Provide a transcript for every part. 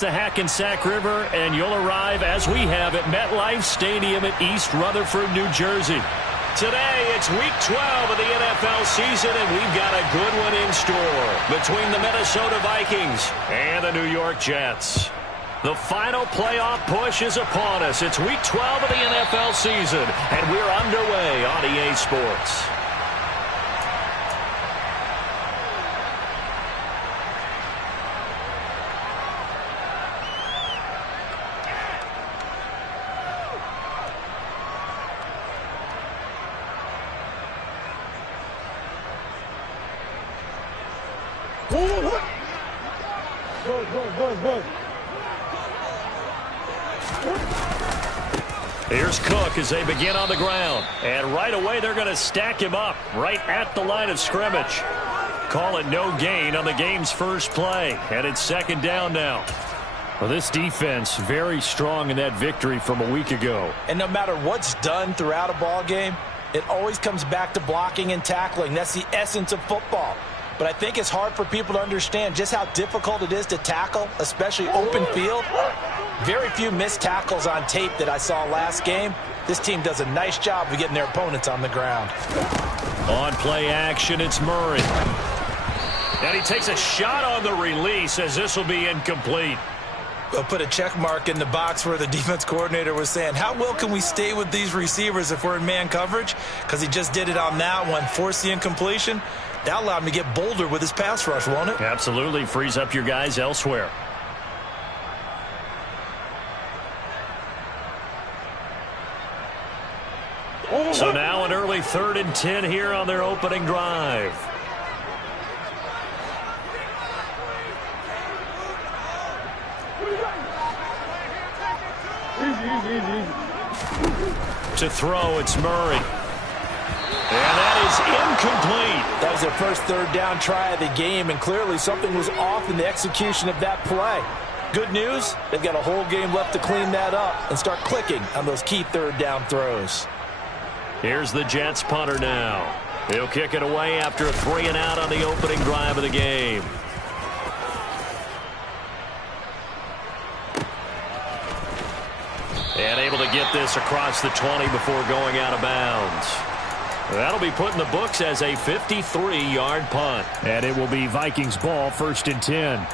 The Hackensack River, and you'll arrive, as we have, at MetLife Stadium at East Rutherford, New Jersey. Today, it's Week 12 of the NFL season, and we've got a good one in store between the Minnesota Vikings and the New York Jets. The final playoff push is upon us. It's Week 12 of the NFL season, and we're underway on EA Sports. Here's Cook as they begin on the ground. And right away, they're going to stack him up right at the line of scrimmage. Call it no gain on the game's first play. And it's second down now. Well, this defense very strong in that victory from a week ago. And no matter what's done throughout a ball game, it always comes back to blocking and tackling. That's the essence of football. But I think it's hard for people to understand just how difficult it is to tackle, especially open field. Very few missed tackles on tape that I saw last game. This team does a nice job of getting their opponents on the ground. On play action, it's Murray. And he takes a shot on the release as this will be incomplete. We'll put a check mark in the box where the defense coordinator was saying, how well can we stay with these receivers if we're in man coverage? Because he just did it on that one, forced the incompletion. That allowed him to get bolder with his pass rush, won't it? Absolutely. Frees up your guys elsewhere. So now an early 3rd and 10 here on their opening drive. To throw, it's Murray. And that is incomplete. That was their first third down try of the game, and clearly something was off in the execution of that play. Good news, they've got a whole game left to clean that up and start clicking on those key third down throws. Here's the Jets punter now. He'll kick it away after a 3-and-out on the opening drive of the game. And able to get this across the 20 before going out of bounds. That'll be put in the books as a 53-yard punt. And it will be Vikings ball, 1st and 10.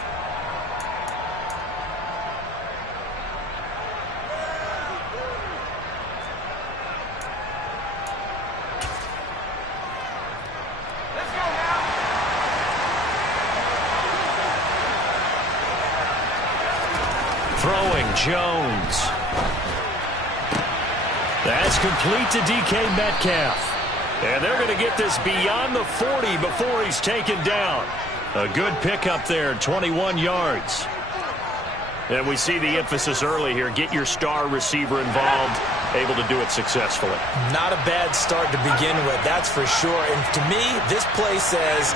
Throwing, Jones. That's complete to DK Metcalf. And they're going to get this beyond the 40 before he's taken down. A good pickup there, 21 yards. And we see the emphasis early here. Get your star receiver involved, able to do it successfully. Not a bad start to begin with, that's for sure. And to me, this play says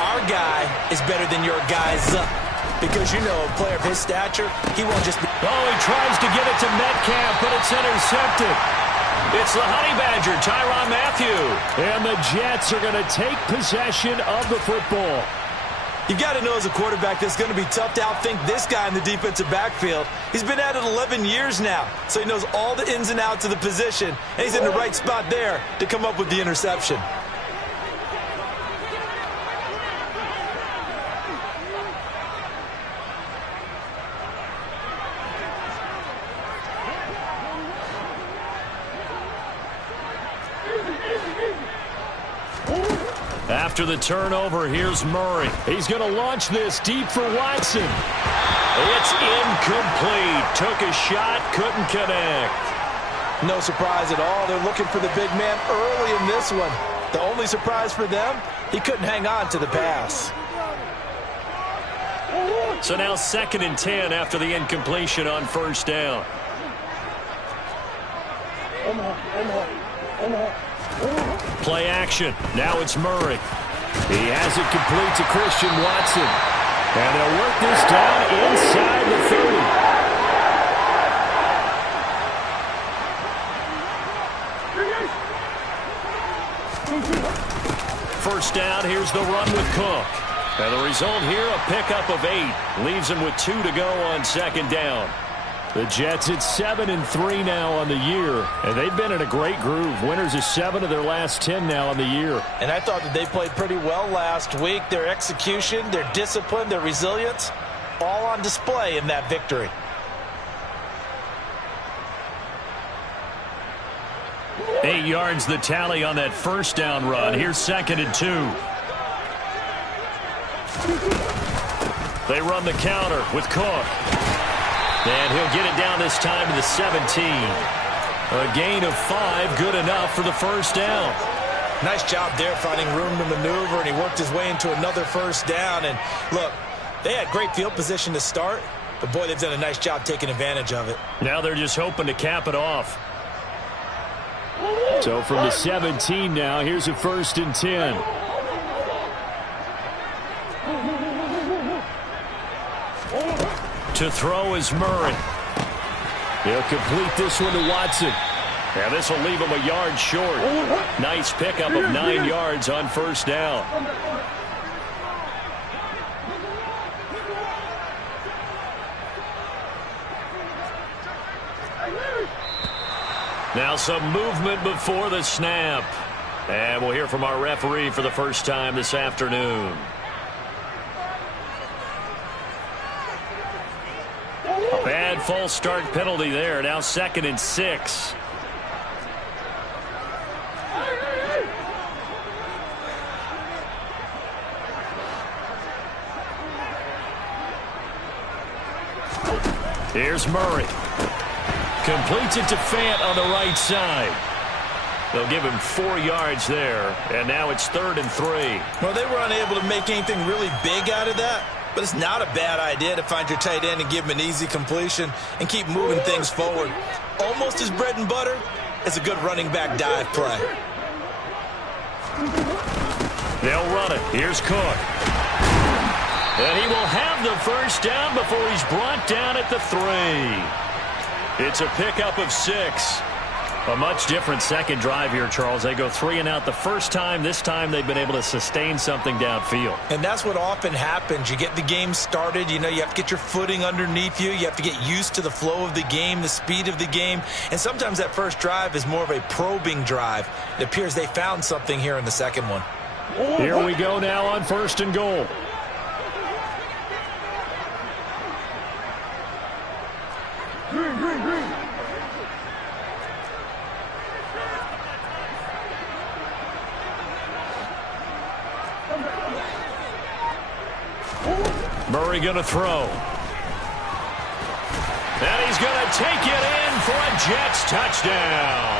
our guy is better than your guy's up. Because, you know, a player of his stature, he won't just be... Oh, he tries to get it to Metcalf, but it's intercepted. It's the Honey Badger, Tyrann Mathieu. And the Jets are going to take possession of the football. You've got to know as a quarterback that's going to be tough to outthink this guy in the defensive backfield. He's been at it 11 years now, so he knows all the ins and outs of the position, and he's in the right spot there to come up with the interception. After the turnover, here's Murray. He's going to launch this deep for Watson. It's incomplete. Took a shot, couldn't connect. No surprise at all. They're looking for the big man early in this one. The only surprise for them, he couldn't hang on to the pass. So now 2nd and 10 after the incompletion on 1st down. Play action. Now it's Murray. He has it complete to Christian Watson. And they'll work this down inside the 30. First down, here's the run with Cook. And the result here, a pickup of 8. Leaves him with 2 to go on second down. The Jets at 7-3 now on the year, and they've been in a great groove. Winners of 7 of their last 10 now on the year. And I thought that they played pretty well last week. Their execution, their discipline, their resilience, all on display in that victory. Eight yards the tally on that first down run. Here's 2nd and 2. They run the counter with Cook. And he'll get it down this time to the 17. A gain of 5, good enough for the first down. Nice job there finding room to maneuver, and he worked his way into another first down. And look, they had great field position to start, but boy, they've done a nice job taking advantage of it. Now they're just hoping to cap it off. So from the 17 now, here's a 1st and 10. To throw is Murray. He'll complete this one to Watson. And this will leave him a yard short. Nice pickup of 9 yards on first down. Now some movement before the snap. And we'll hear from our referee for the first time this afternoon. A bad false start penalty there. Now 2nd and 6. Here's Murray. Completes it to Fant on the right side. They'll give him 4 yards there, and now it's 3rd and 3. Well, they were unable to make anything really big out of that, but it's not a bad idea to find your tight end and give him an easy completion and keep moving things forward. Almost as bread and butter as a good running back dive play. They'll run it. Here's Cook. And he will have the first down before he's brought down at the 3. It's a pickup of 6. A much different second drive here, Charles. They go 3 and out the first time. This time they've been able to sustain something downfield. And that's what often happens. You get the game started. You know, you have to get your footing underneath you. You have to get used to the flow of the game, the speed of the game. And sometimes that first drive is more of a probing drive. It appears they found something here in the second one. Here we go now on 1st and goal. Murray going to throw. And he's going to take it in for a Jets touchdown.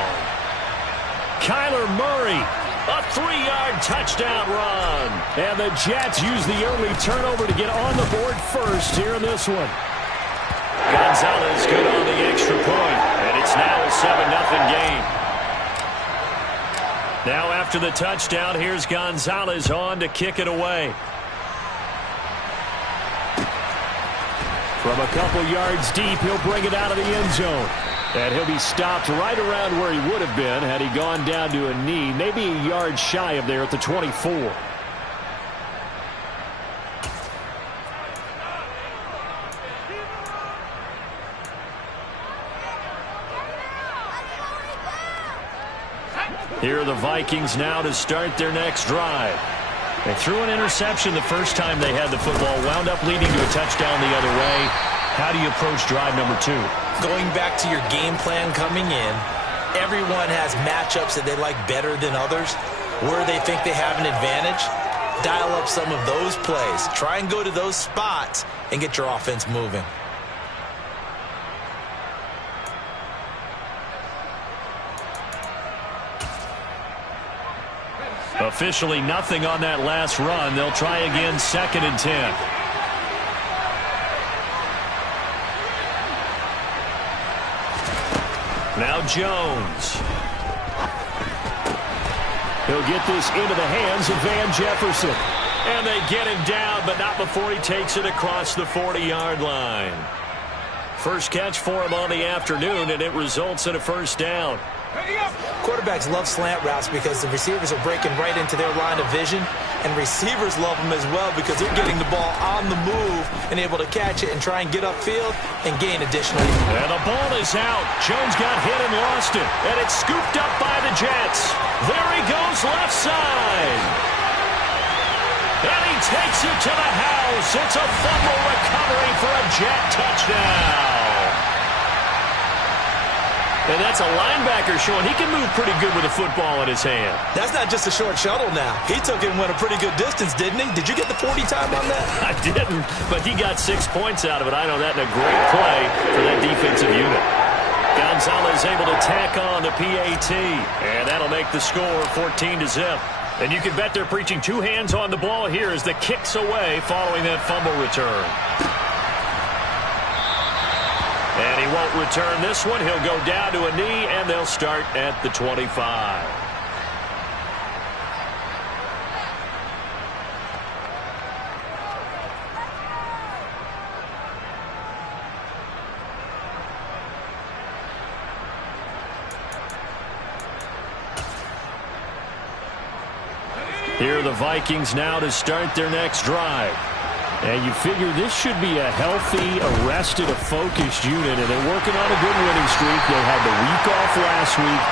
Kyler Murray, a 3-yard touchdown run. And the Jets use the early turnover to get on the board first here in this one. Gonzalez good on the extra point. And it's now a 7-0 game. Now after the touchdown, here's Gonzalez on to kick it away. From a couple yards deep, he'll bring it out of the end zone. And he'll be stopped right around where he would have been had he gone down to a knee, maybe a yard shy of there at the 24. Here are the Vikings now to start their next drive. They threw an interception the first time they had the football, wound up leading to a touchdown the other way. How do you approach drive number 2? Going back to your game plan coming in, everyone has matchups that they like better than others. Where they think they have an advantage, dial up some of those plays. Try and go to those spots and get your offense moving. Officially nothing on that last run. They'll try again, 2nd and 10. Now Jones. He'll get this into the hands of Van Jefferson. And they get him down, but not before he takes it across the 40-yard line. First catch for him on the afternoon, and it results in a first down. Quarterbacks love slant routes because the receivers are breaking right into their line of vision. and receivers love him as well because they're getting the ball on the move and able to catch it and try and get upfield and gain additional. And the ball is out. Jones got hit and lost it, and it's scooped up by the Jets. There he goes left side. And he takes it to the house. It's a fumble recovery for a Jet touchdown. And that's a linebacker showing he can move pretty good with a football in his hand. That's not just a short shuttle now. He took it and went a pretty good distance, didn't he? Did you get the 40 time on that? I didn't, but he got 6 points out of it. I know that in a great play for that defensive unit. Gonzalez able to tack on the PAT, and that'll make the score 14-0. And you can bet they're preaching two hands on the ball here as the kick's away following that fumble return. And he won't return this one. He'll go down to a knee, and they'll start at the 25. Here are the Vikings now to start their next drive. And you figure this should be a healthy, arrested, focused unit, and they're working on a good winning streak. They had the week off last week.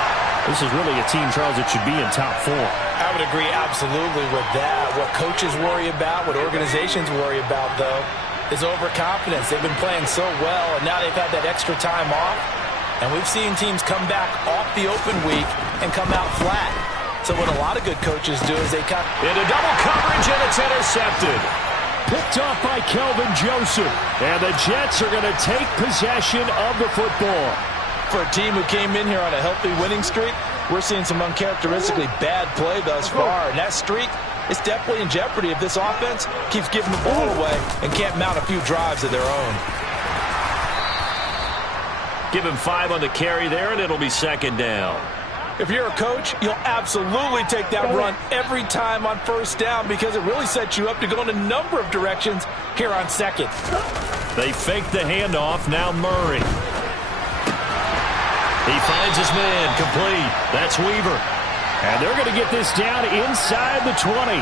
This is really a team, Charles, that should be in top 4. I would agree absolutely with that. What coaches worry about, what organizations worry about, though, is overconfidence. They've been playing so well, and now they've had that extra time off. And we've seen teams come back off the open week and come out flat. So what a lot of good coaches do is they come into double coverage, and it's intercepted. Picked off by Kelvin Joseph. And the Jets are going to take possession of the football. For a team who came in here on a healthy winning streak, we're seeing some uncharacteristically bad play thus far. And that streak is definitely in jeopardy if this offense keeps giving the ball away and can't mount a few drives of their own. Give him 5 on the carry there, and it'll be second down. If you're a coach, you'll absolutely take that run every time on first down because it really sets you up to go in a number of directions here on second. They fake the handoff. Now Murray. He finds his man complete. That's Weaver. And they're going to get this down inside the 20.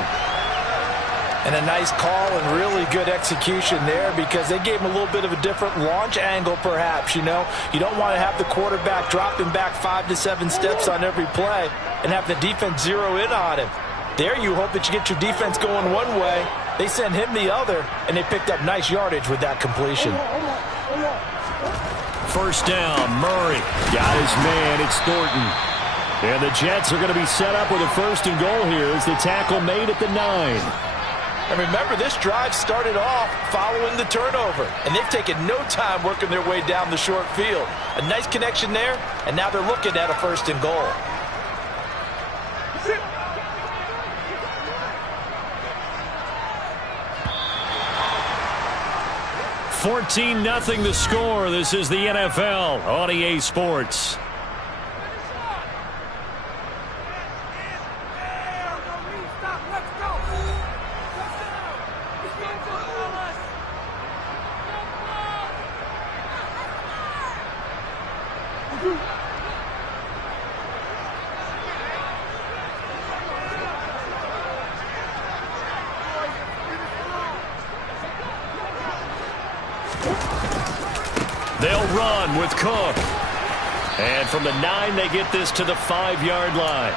And a nice call and really good execution there because they gave him a little bit of a different launch angle perhaps, you know. You don't want to have the quarterback dropping back 5 to 7 steps on every play and have the defense zero in on him. There you hope that you get your defense going one way. They send him the other, and they picked up nice yardage with that completion. First down, Murray. Got his man, it's Thornton. And the Jets are going to be set up with a first and goal here as the tackle made at the 9. And remember, this drive started off following the turnover. And they've taken no time working their way down the short field. A nice connection there, and now they're looking at a first and goal. $14-0 the score. This is the NFL on EA Sports. They'll run with Cook. And from the 9, they get this to the 5-yard line.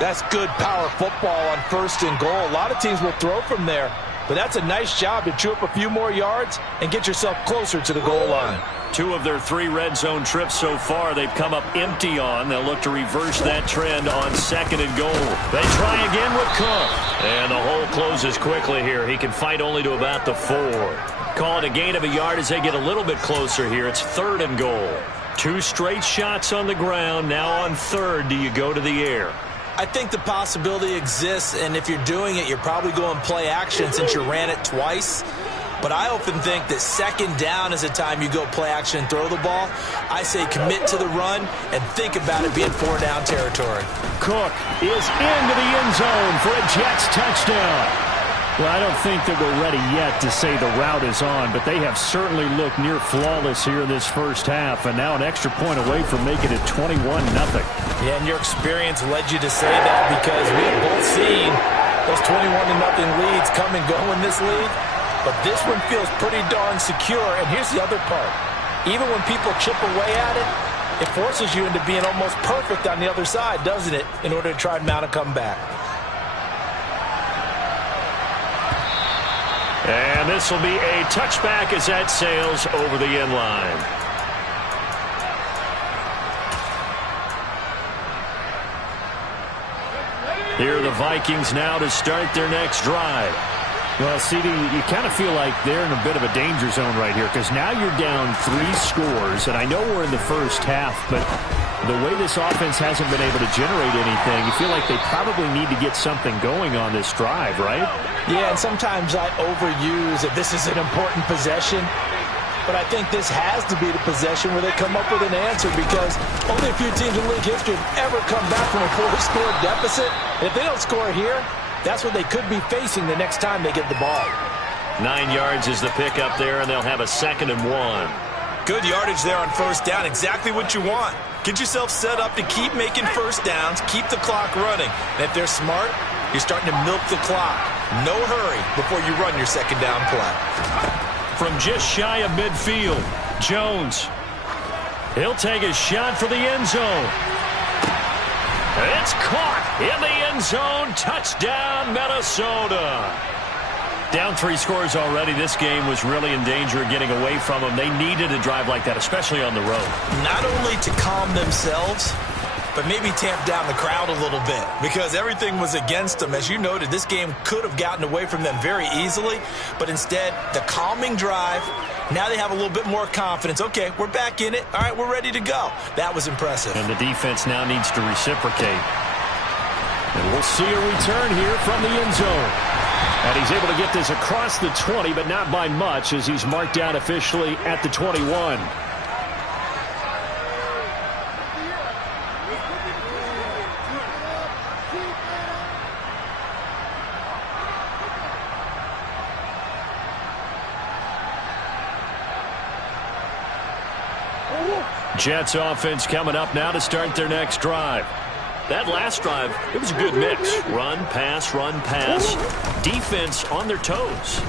That's good power football on first and goal. A lot of teams will throw from there, but that's a nice job to chew up a few more yards and get yourself closer to the goal line. 2 of their 3 red zone trips so far they've come up empty on. They'll look to reverse that trend on second and goal. They try again with Cook. And the hole closes quickly here. He can fight only to about the 4. Call it a gain of a yard as they get a little bit closer here. It's third and goal. 2 straight shots on the ground. Now on third, do you go to the air? I think the possibility exists, and if you're doing it, you're probably going play action since you ran it twice. But I often think that second down is the time you go play action and throw the ball. I say commit to the run and think about it being 4-down territory. Cook is into the end zone for a Jets touchdown. Well, I don't think that we're ready yet to say the route is on, but they have certainly looked near flawless here in this first half, and now an extra point away from making it 21-0. Yeah, and your experience led you to say that because we have both seen Those 21-0 leads come and go in this league, but this one feels pretty darn secure. And here's the other part. Even when people chip away at it, it forces you into being almost perfect on the other side, doesn't it, in order to try and mount a comeback. And this will be a touchback as that sails over the end line. Here are the Vikings now to start their next drive. Well, CD, you kind of feel like they're in a bit of a danger zone right here because now you're down 3 scores, and I know we're in the first half, but the way this offense hasn't been able to generate anything, you feel like they probably need to get something going on this drive, right? Yeah, and sometimes I overuse that this is an important possession, but I think this has to be the possession where they come up with an answer because only a few teams in league history have ever come back from a 4-score deficit. And if they don't score here, that's what they could be facing the next time they get the ball. 9 yards is the pickup there, and they'll have a 2nd and 1. Good yardage there on first down. Exactly what you want. Get yourself set up to keep making first downs, keep the clock running. And if they're smart, you're starting to milk the clock. No hurry before you run your second down play. From just shy of midfield, Jones. He'll take a shot for the end zone. It's caught in the end zone. Touchdown, Minnesota. Down 3 scores already. This game was really in danger of getting away from them. They needed a drive like that, especially on the road. Not only to calm themselves, but maybe tamp down the crowd a little bit because everything was against them. As you noted, this game could have gotten away from them very easily, but instead, the calming drive, now they have a little bit more confidence. Okay, we're back in it. All right, we're ready to go. That was impressive. And the defense now needs to reciprocate. And we'll see a return here from the end zone. And he's able to get this across the 20, but not by much as he's marked down officially at the 21. Jets offense coming up now to start their next drive. That last drive, it was a good mix. Run, pass, defense on their toes.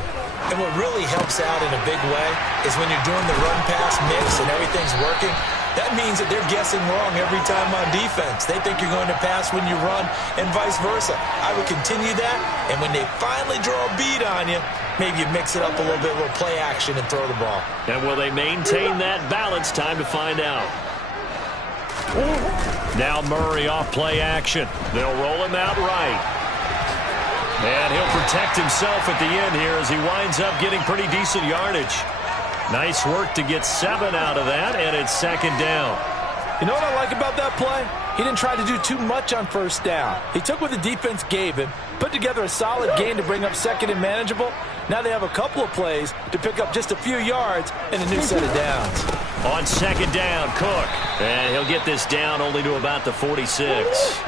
And what really helps out in a big way is when you're doing the run-pass mix and everything's working, that means that they're guessing wrong every time on defense. They think you're going to pass when you run and vice versa. I would continue that, and when they finally draw a bead on you, maybe you mix it up a little bit, a little play action and throw the ball. And will they maintain that balance? Time to find out. Now Murray off play action. They'll roll him out right. And he'll protect himself at the end here as he winds up getting pretty decent yardage. Nice work to get 7 out of that, and it's 2nd down. You know what I like about that play? He didn't try to do too much on first down. He took what the defense gave him, put together a solid gain to bring up 2nd and manageable. Now they have a couple of plays to pick up just a few yards and a new set of downs. On 2nd down, Cook. And he'll get this down only to about the 46.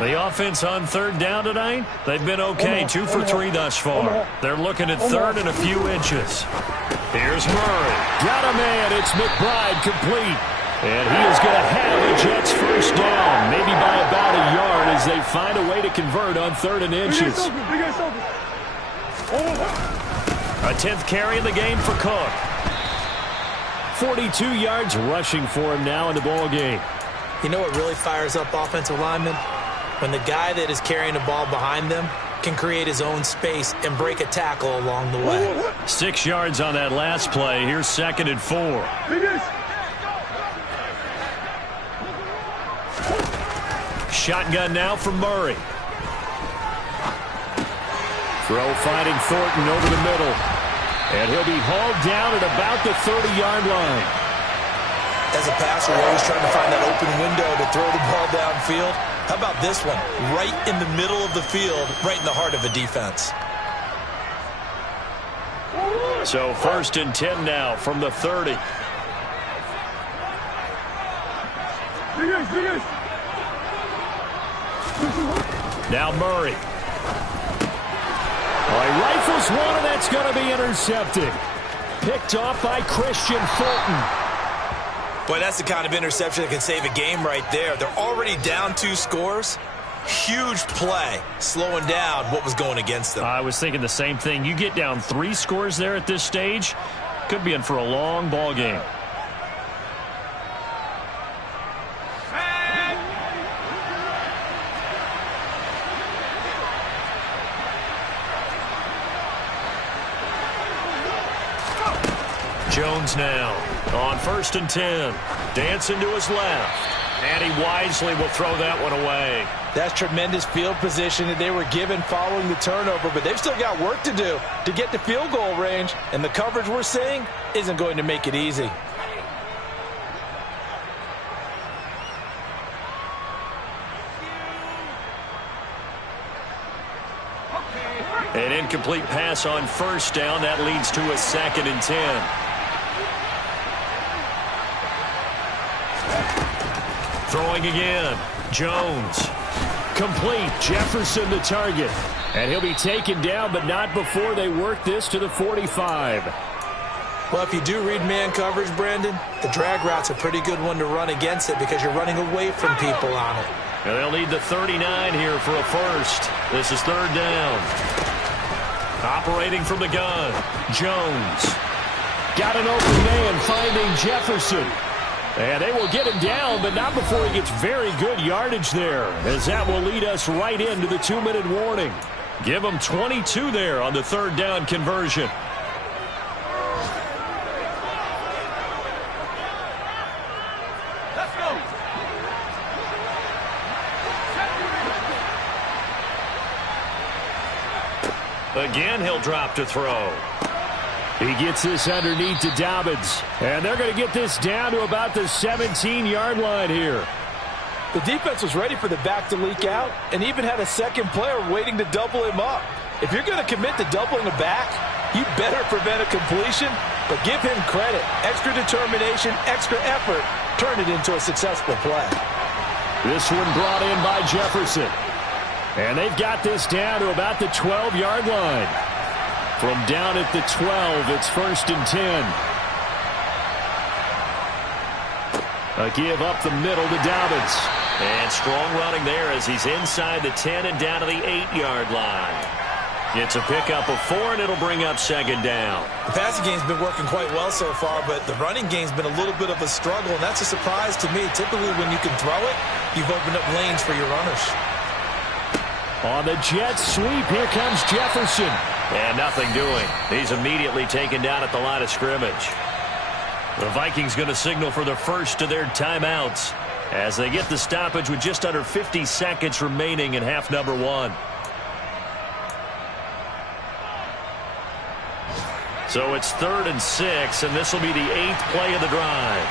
The offense on 3rd down tonight, they've been okay. 2 for 3 thus far. They're looking at 3rd and a few inches. Here's Murray. Got a man. It's McBride complete. And he is going to have the Jets first down, maybe by about a yard as they find a way to convert on 3rd and inches. A 10th carry in the game for Cook. 42 yards rushing for him now in the ball game. You know what really fires up offensive linemen? When the guy that is carrying the ball behind them can create his own space and break a tackle along the way. 6 yards on that last play. Here's 2nd and 4. Shotgun now from Murray. Throw finding Thornton over the middle. And he'll be hauled down at about the 30-yard line. As a passer, you're always trying to find that open window to throw the ball downfield. How about this one? Right in the middle of the field, right in the heart of a defense. So 1st and 10 now from the 30. Now Murray. All right, rifles one, and that's going to be intercepted. Picked off by Christian Fulton. Boy, that's the kind of interception that can save a game right there. They're already down 2 scores. Huge play, slowing down what was going against them. I was thinking the same thing. You get down 3 scores there at this stage, could be in for a long ball game. Jones now on 1st and 10. Dancing to his left. And he wisely will throw that one away. That's tremendous field position that they were given following the turnover, but they've still got work to do to get to field goal range, and the coverage we're seeing isn't going to make it easy. An incomplete pass on 1st down. That leads to a 2nd and 10. Throwing again. Jones. Complete. Jefferson the target. And he'll be taken down, but not before they work this to the 45. Well, if you do read man coverage, Brandon, the drag route's a pretty good one to run against it because you're running away from people on it. And they'll need the 39 here for a first. This is 3rd down. Operating from the gun. Jones. Got an open man finding Jefferson. And they will get him down, but not before he gets very good yardage there, as that will lead us right into the 2-minute warning. Give him 22 there on the 3rd down conversion. Let's go. Again, he'll drop to throw. He gets this underneath to Dobbins. And they're going to get this down to about the 17-yard line here. The defense was ready for the back to leak out and even had a second player waiting to double him up. If you're going to commit to doubling a back, you better prevent a completion, but give him credit. Extra determination, extra effort, turn it into a successful play. This one brought in by Jefferson. And they've got this down to about the 12-yard line. From down at the 12, it's 1st and 10. A give up the middle to Dobbins. And strong running there as he's inside the 10 and down to the 8-yard line. It's a pickup of 4, and it'll bring up 2nd down. The passing game's been working quite well so far, but the running game's been a little bit of a struggle, and that's a surprise to me. Typically, when you can throw it, you've opened up lanes for your runners. On the jet sweep, here comes Jefferson. And nothing doing. He's immediately taken down at the line of scrimmage. The Vikings going to signal for the first of their timeouts as they get the stoppage with just under 50 seconds remaining in half number 1. So it's 3rd and 6, and this will be the 8th play of the drive.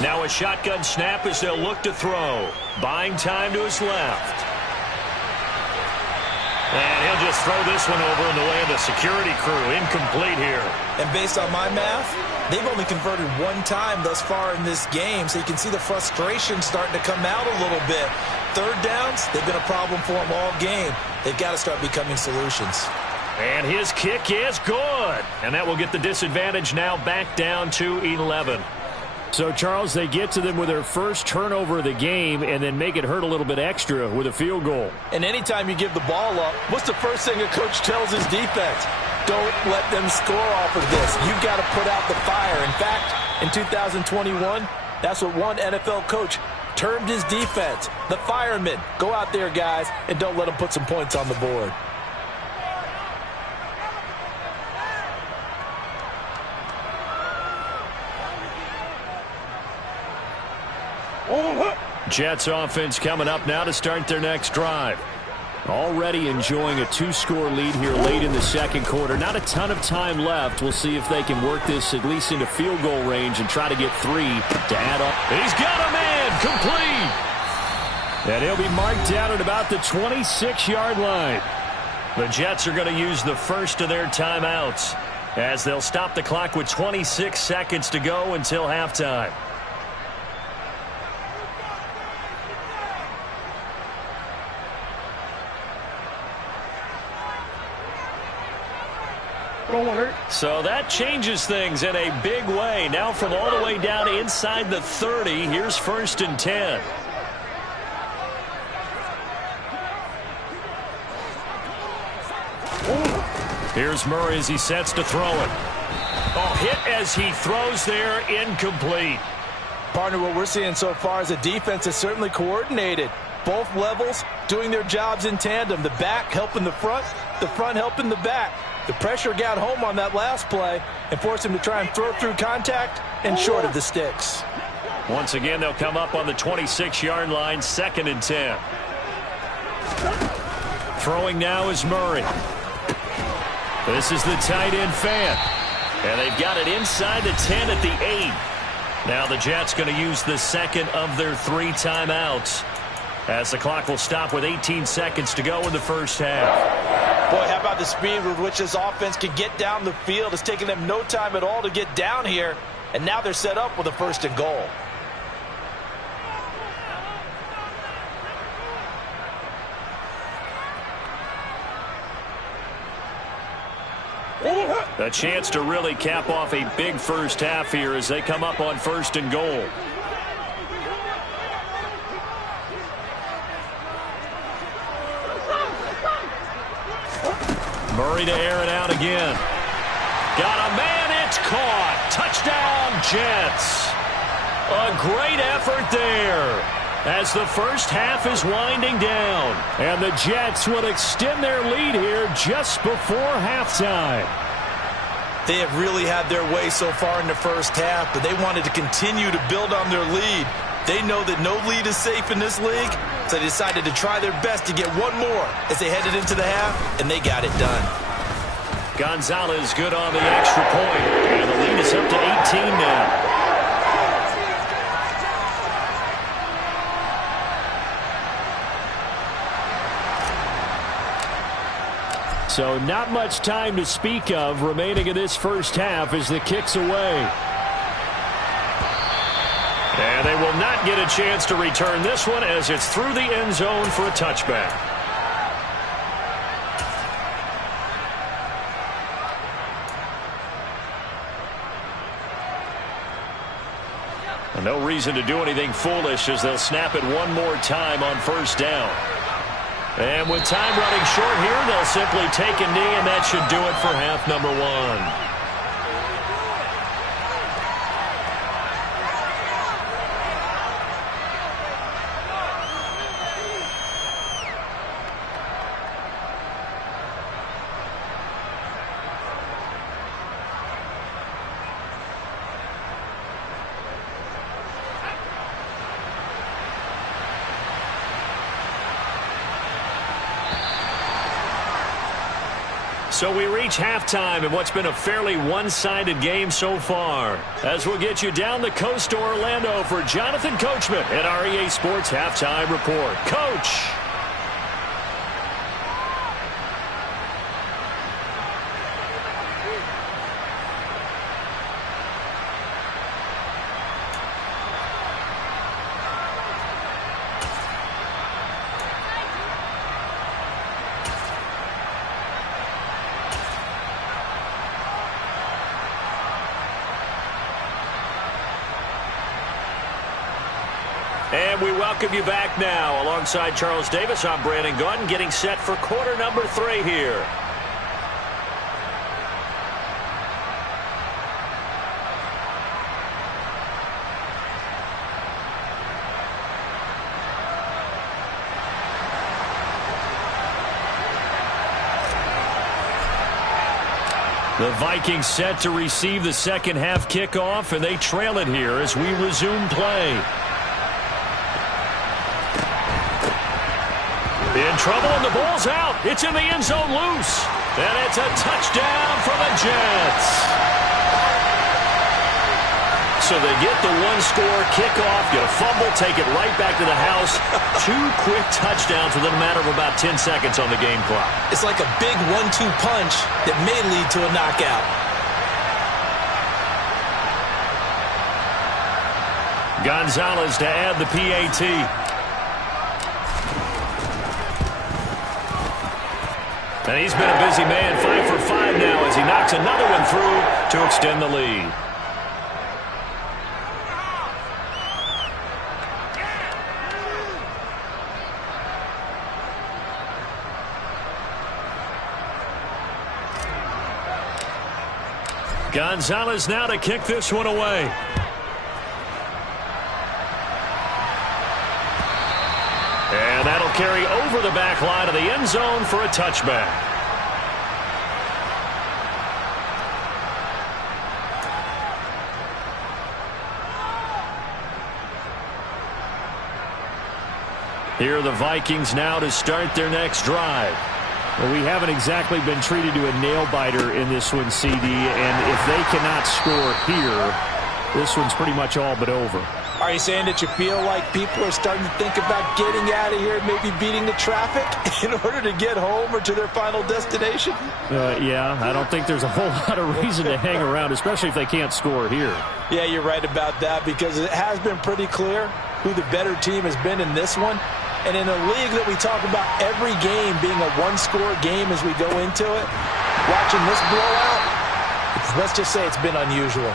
Now a shotgun snap as they'll look to throw. Buying time to his left. And he'll just throw this one over in the way of the security crew. Incomplete here. And based on my math, they've only converted 1 time thus far in this game, so you can see the frustration starting to come out a little bit. 3rd downs, they've been a problem for them all game. They've got to start becoming solutions. And his kick is good. And that will get the disadvantage now back down to 11. So, Charles, they get to them with their first turnover of the game and then make it hurt a little bit extra with a field goal. And anytime you give the ball up, what's the first thing a coach tells his defense? Don't let them score off of this. You've got to put out the fire. In fact, in 2021, that's what one NFL coach termed his defense. The firemen. Go out there, guys, and don't let them put some points on the board. Jets offense coming up now to start their next drive. Already enjoying a 2-score lead here late in the 2nd quarter. Not a ton of time left. We'll see if they can work this at least into field goal range and try to get 3 to add up. He's got a man complete. And he'll be marked down at about the 26-yard line. The Jets are going to use the first of their timeouts as they'll stop the clock with 26 seconds to go until halftime. So that changes things in a big way. Now from all the way down inside the 30, here's 1st and 10. Here's Murray as he sets to throw it. Oh, hit as he throws there, incomplete. Partner, what we're seeing so far is the defense is certainly coordinated. Both levels doing their jobs in tandem. The back helping the front helping the back. The pressure got home on that last play and forced him to try and throw through contact and short of the sticks. Once again, they'll come up on the 26-yard line, 2nd and 10. Throwing now is Murray. This is the tight end Fan. And they've got it inside the 10 at the 8. Now the Jets going to use the second of their 3 timeouts, as the clock will stop with 18 seconds to go in the first half. Boy, how about the speed with which this offense can get down the field? It's taking them no time at all to get down here, and now they're set up with a 1st and goal. A chance to really cap off a big first half here as they come up on 1st and goal. Murray to air it out again. Got a man, it's caught. Touchdown, Jets. A great effort there as the first half is winding down. And the Jets will extend their lead here just before halftime. They have really had their way so far in the first half, but they wanted to continue to build on their lead. They know that no lead is safe in this league, so they decided to try their best to get one more as they headed into the half, and they got it done. Gonzalez good on the extra point, and the lead is up to 18 now. So not much time to speak of remaining in this first half as the kick's away. And they will not get a chance to return this one as it's through the end zone for a touchback. And no reason to do anything foolish as they'll snap it one more time on 1st down. And with time running short here, they'll simply take a knee, and that should do it for half number 1. So we reach halftime in what's been a fairly one-sided game so far, as we'll get you down the coast to Orlando for Jonathan Coachman at our EA Sports Halftime Report. Coach. And we welcome you back now. Alongside Charles Davis, I'm Brandon Gaudin, getting set for quarter number 3 here. The Vikings set to receive the second half kickoff, and they trail it here as we resume play. In trouble, and the ball's out. It's in the end zone loose. And it's a touchdown for the Jets. So they get the one-score kickoff, get a fumble, take it right back to the house. 2 quick touchdowns within a matter of about 10 seconds on the game clock. It's like a big 1-2 punch that may lead to a knockout. Gonzalez to add the PAT. And he's been a busy man, 5 for 5 now as he knocks another one through to extend the lead. Gonzalez now to kick this one away. And that'll carry over the back line of the end zone for a touchback. Here are the Vikings now to start their next drive. Well, we haven't exactly been treated to a nail-biter in this one, CD, and if they cannot score here, this one's pretty much all but over. Are you saying that you feel like people are starting to think about getting out of here, maybe beating the traffic in order to get home or to their final destination? Yeah, I don't think there's a whole lot of reason to hang around, especially if they can't score here. Yeah, you're right about that, because it has been pretty clear who the better team has been in this one. And in a league that we talk about every game being a one-score game as we go into it, watching this blowout, let's just say it's been unusual.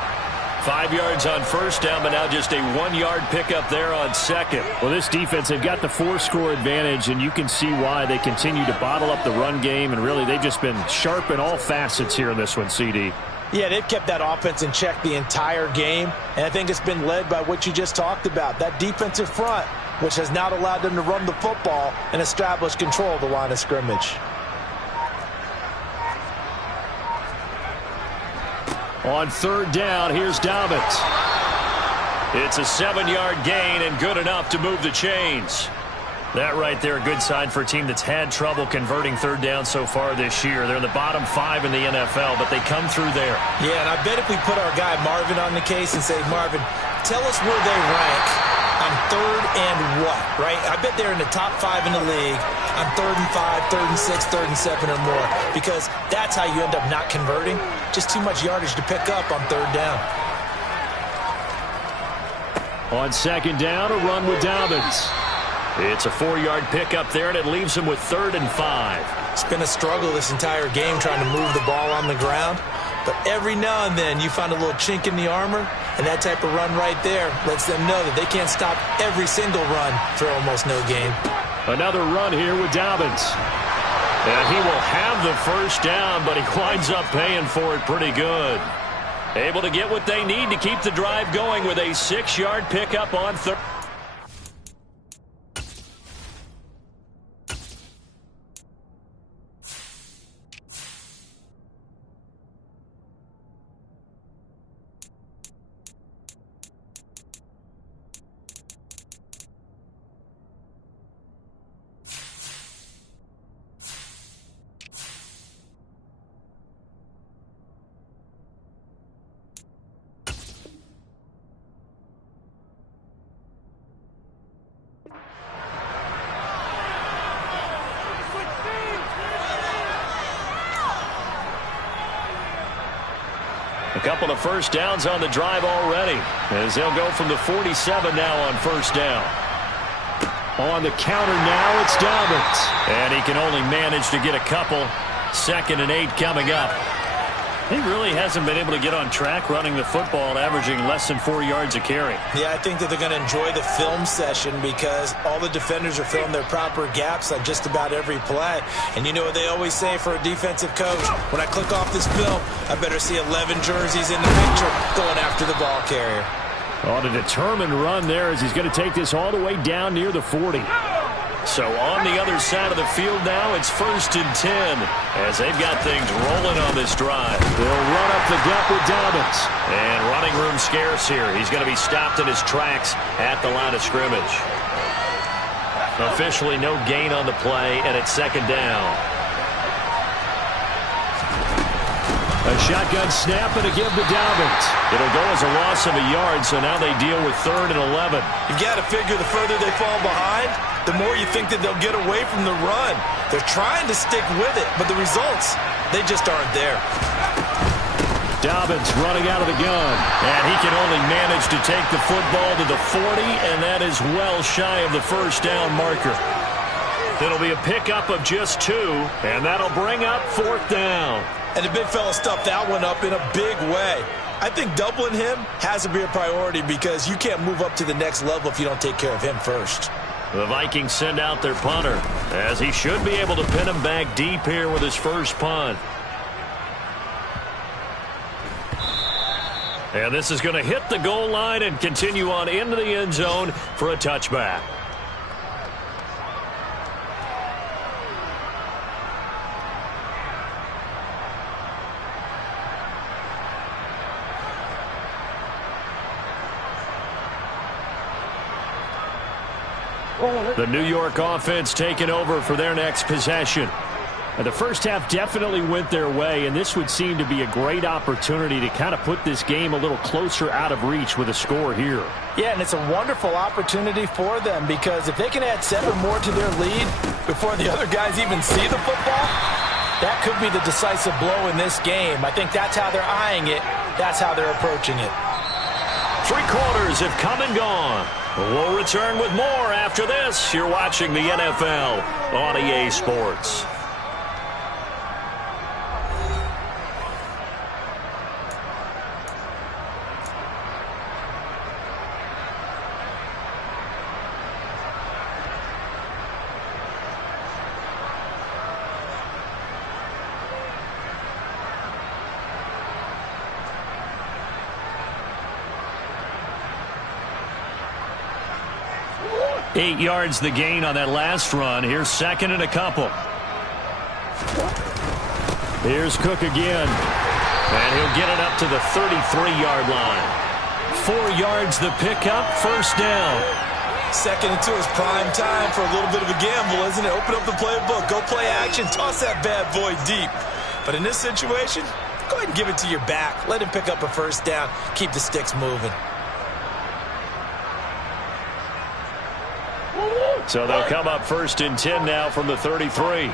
5 yards on first down, but now just a 1-yard pickup there on second. Well, this defense, they've got the 4-score advantage, and you can see why they continue to bottle up the run game, and really they've just been sharp in all facets here in this one, CD. Yeah, they've kept that offense in check the entire game, and I think it's been led by what you just talked about, that defensive front, which has not allowed them to run the football and establish control of the line of scrimmage. On third down, here's Dobbins. It's a 7-yard gain and good enough to move the chains. That right there, a good sign for a team that's had trouble converting third down so far this year. They're in the bottom 5 in the NFL, but they come through there. Yeah, and I bet if we put our guy Marvin on the case and say, Marvin, tell us where they rank on third and what, right? I bet they're in the top 5 in the league on 3rd and 5, 3rd and 6, 3rd and 7 or more, because that's how you end up not converting. Just too much yardage to pick up on third down. On second down, a run with Dobbins. It's a 4-yard pickup there, and it leaves him with 3rd and 5. It's been a struggle this entire game trying to move the ball on the ground. But every now and then you find a little chink in the armor, and that type of run right there lets them know that they can't stop every single run for almost no gain. Another run here with Dobbins. And he will have the first down, but he winds up paying for it pretty good. Able to get what they need to keep the drive going with a 6-yard pickup on third. A couple of first downs on the drive already, as they'll go from the 47 now on first down. On the counter now, it's Dobbins. And he can only manage to get a couple. 2nd and 8 coming up. He really hasn't been able to get on track running the football, averaging less than 4 yards a carry. Yeah, I think that they're going to enjoy the film session because all the defenders are filling their proper gaps on just about every play. And you know what they always say for a defensive coach? When I click off this film, I better see 11 jerseys in the picture going after the ball carrier. On a determined run there as he's going to take this all the way down near the 40. So on the other side of the field now, it's 1st and 10 as they've got things rolling on this drive. They'll run up the gut with Dobbins. And running room scarce here. He's going to be stopped in his tracks at the line of scrimmage. Officially no gain on the play, and it's 2nd down. A shotgun snap and a give to Dobbins. It'll go as a loss of a yard, so now they deal with 3rd and 11. You got to figure the further they fall behind, the more you think that they'll get away from the run. They're trying to stick with it, but the results, they just aren't there. Dobbins running out of the gun. And he can only manage to take the football to the 40, and that is well shy of the first down marker. It'll be a pickup of just 2, and that'll bring up 4th down. And the big fella stuffed that one up in a big way. I think doubling him has to be a priority because you can't move up to the next level if you don't take care of him first. The Vikings send out their punter, as he should be able to pin him back deep here with his first punt. And this is going to hit the goal line and continue on into the end zone for a touchback. The New York offense taking over for their next possession. And the first half definitely went their way, and this would seem to be a great opportunity to kind of put this game a little closer out of reach with a score here. Yeah, and it's a wonderful opportunity for them because if they can add 7 more to their lead before the other guys even see the football, that could be the decisive blow in this game. I think that's how they're eyeing it. That's how they're approaching it. 3 quarters have come and gone. We'll return with more after this. You're watching the NFL on EA Sports. Eight yards the gain on that last run. Here's 2nd and a couple. Here's Cook again. And he'll get it up to the 33-yard line. 4 yards the pickup, 1st down. 2nd into his prime time for a little bit of a gamble, isn't it? Open up the playbook, go play action, toss that bad boy deep. But in this situation, go ahead and give it to your back. Let him pick up a 1st down. Keep the sticks moving. So they'll come up 1st and 10 now from the 33.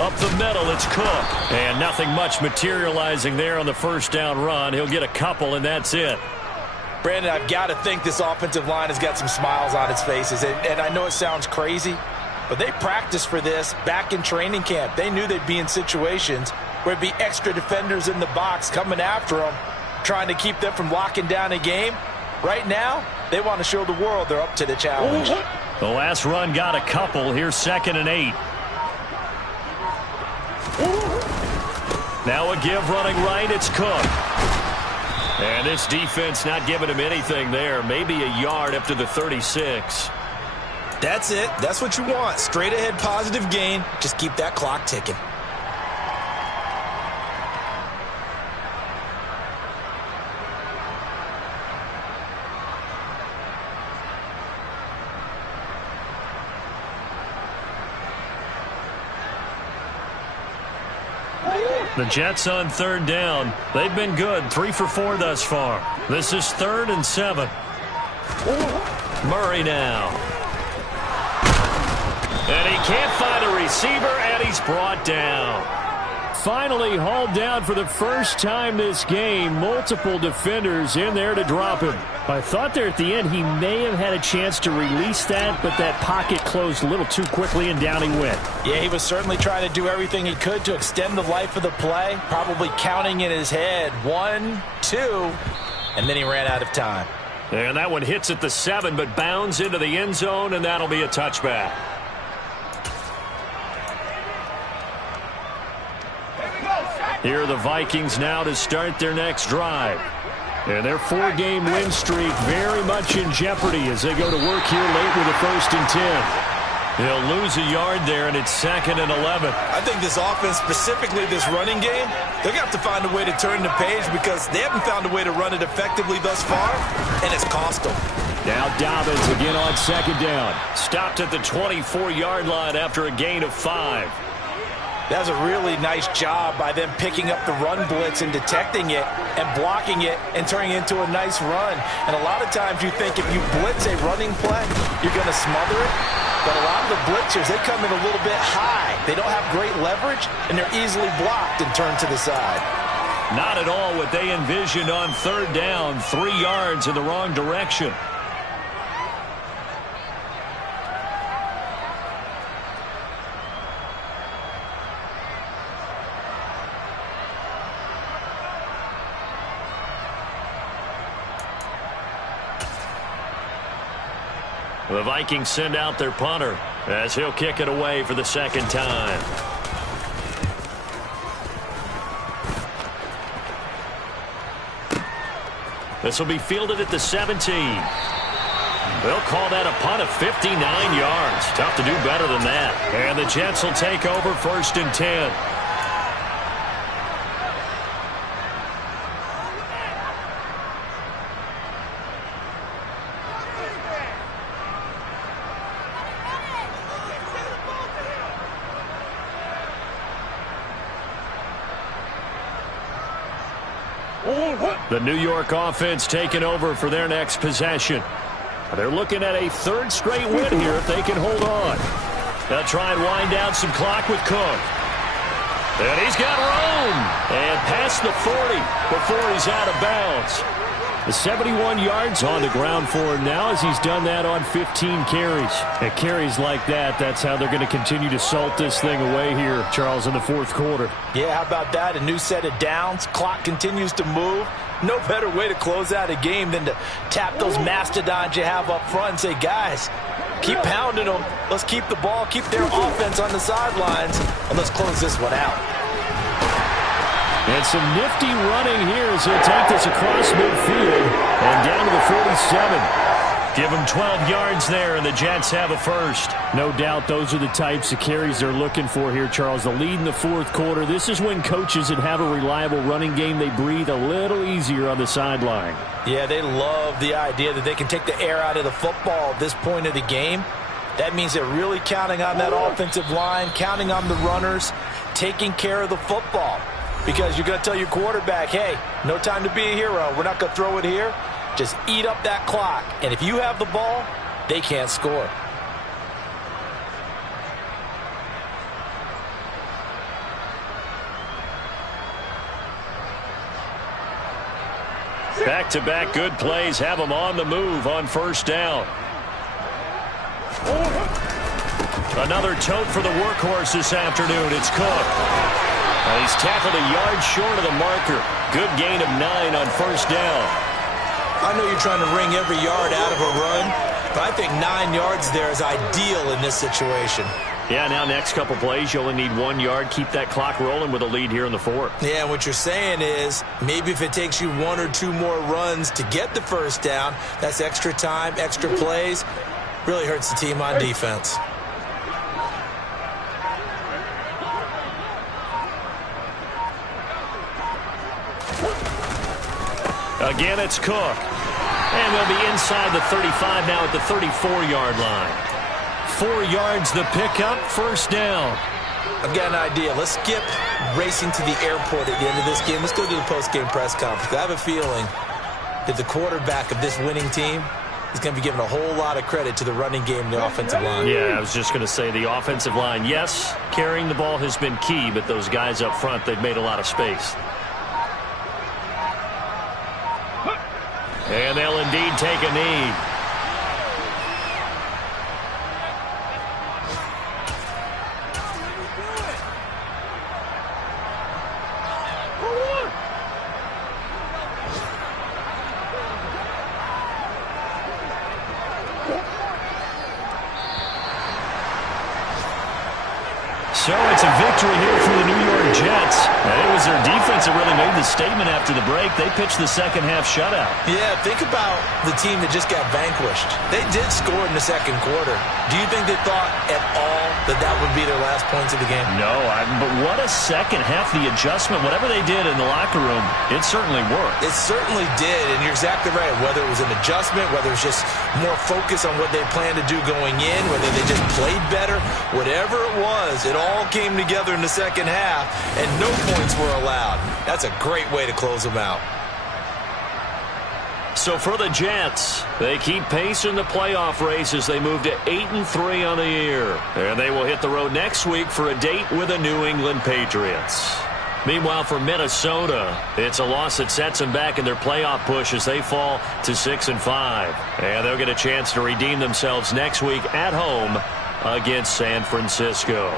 Up the middle, it's Cook. And nothing much materializing there on the 1st down run. He'll get a couple, and that's it. Brandon, I've got to think this offensive line has got some smiles on its faces. And I know it sounds crazy, but they practiced for this back in training camp. They knew they'd be in situations where it'd be extra defenders in the box coming after them, trying to keep them from locking down a game. Right now, they want to show the world they're up to the challenge. The last run got a couple. Here's 2nd and 8. Now a give running right. It's Cook. And this defense not giving him anything there. Maybe a yard up to the 36. That's it. That's what you want. Straight ahead positive gain. Just keep that clock ticking. The Jets on 3rd down. They've been good. 3 for 4 thus far. This is 3rd and 7. Murray now. And he can't find a receiver, and he's brought down. Finally hauled down for the first time this game. Multiple defenders in there to drop him. I thought there at the end he may have had a chance to release that, but that pocket closed a little too quickly, and down he went. Yeah, he was certainly trying to do everything he could to extend the life of the play, probably counting in his head 1, 2, and then he ran out of time. And that one hits at the 7, but bounds into the end zone, and that'll be a touchback. Here are the Vikings now to start their next drive. And their 4-game win streak very much in jeopardy as they go to work here late with a 1st and 10. They'll lose a yard there, and it's 2nd and 11. I think this offense, specifically this running game, they're going to have to find a way to turn the page because they haven't found a way to run it effectively thus far, and it's cost them. Now Dobbins again on 2nd down. Stopped at the 24-yard line after a gain of 5. That was a really nice job by them picking up the run blitz and detecting it and blocking it and turning it into a nice run. And a lot of times you think if you blitz a running play, you're going to smother it. But a lot of the blitzers, they come in a little bit high. They don't have great leverage, and they're easily blocked and turned to the side. Not at all what they envisioned on 3rd down. 3 yards in the wrong direction. The Vikings send out their punter as he'll kick it away for the second time. This will be fielded at the 17. They'll call that a punt of 59 yards. Tough to do better than that. And the Jets will take over 1st and 10. The New York offense taking over for their next possession. They're looking at a 3rd straight win here if they can hold on. They'll try and wind down some clock with Cook. And he's got room. And past the 40 before he's out of bounds. The 71 yards on the ground for him now as he's done that on 15 carries. And carries like that, that's how they're going to continue to salt this thing away here, Charles, in the 4th quarter. Yeah, how about that? A new set of downs. Clock continues to move. No better way to close out a game than to tap those mastodons you have up front and say, guys, keep pounding them. Let's keep the ball, keep their offense on the sidelines, and let's close this one out. And some nifty running here as he'll take this across midfield and down to the 47. Give him 12 yards there, and the Jets have a 1st. No doubt those are the types of carries they're looking for here, Charles. The lead in the 4th quarter. This is when coaches that have a reliable running game, they breathe a little easier on the sideline. Yeah, they love the idea that they can take the air out of the football at this point of the game. That means they're really counting on that offensive line, counting on the runners, taking care of the football. Because you're going to tell your quarterback, hey, no time to be a hero. We're not going to throw it here. Just eat up that clock. And if you have the ball, they can't score. Back-to-back good plays have them on the move on 1st down. Another tote for the workhorse this afternoon. It's Cook. He's tackled a yard short of the marker. Good gain of 9 on 1st down. I know you're trying to wring every yard out of a run, but I think 9 yards there is ideal in this situation. Yeah, now next couple plays, you only need 1 yard. Keep that clock rolling with a lead here in the 4th. Yeah, what you're saying is maybe if it takes you 1 or 2 more runs to get the 1st down, that's extra time, extra plays. Really hurts the team on defense. Again, it's Cook. And they'll be inside the 35 now at the 34-yard line. 4 yards the pickup, 1st down. I've got an idea. Let's skip racing to the airport at the end of this game. Let's go to the post-game press conference. I have a feeling that the quarterback of this winning team is going to be giving a whole lot of credit to the running game and the offensive line. Yeah, I was just going to say the offensive line. Yes, carrying the ball has been key, but those guys up front, they've made a lot of space. And they'll indeed take a knee. So it's a victory here for the New York Jets. And it was their defense that really made the statement after the break. They pitched the second-half shutout. Yeah, think about the team that just got vanquished. They did score in the 2nd quarter. Do you think they thought at all that that would be their last points of the game? No, but what a second half. The adjustment, whatever they did in the locker room, it certainly worked. It certainly did, and you're exactly right. Whether it was an adjustment, whether it was just more focus on what they planned to do going in, whether they just played better, whatever it was, it all came together in the second half, and no points were allowed. That's a great way to close them out. So for the Jets, they keep pace in the playoff race as they move to 8-3 on the year. And they will hit the road next week for a date with the New England Patriots. Meanwhile, for Minnesota, it's a loss that sets them back in their playoff push as they fall to 6-5. And they'll get a chance to redeem themselves next week at home against San Francisco.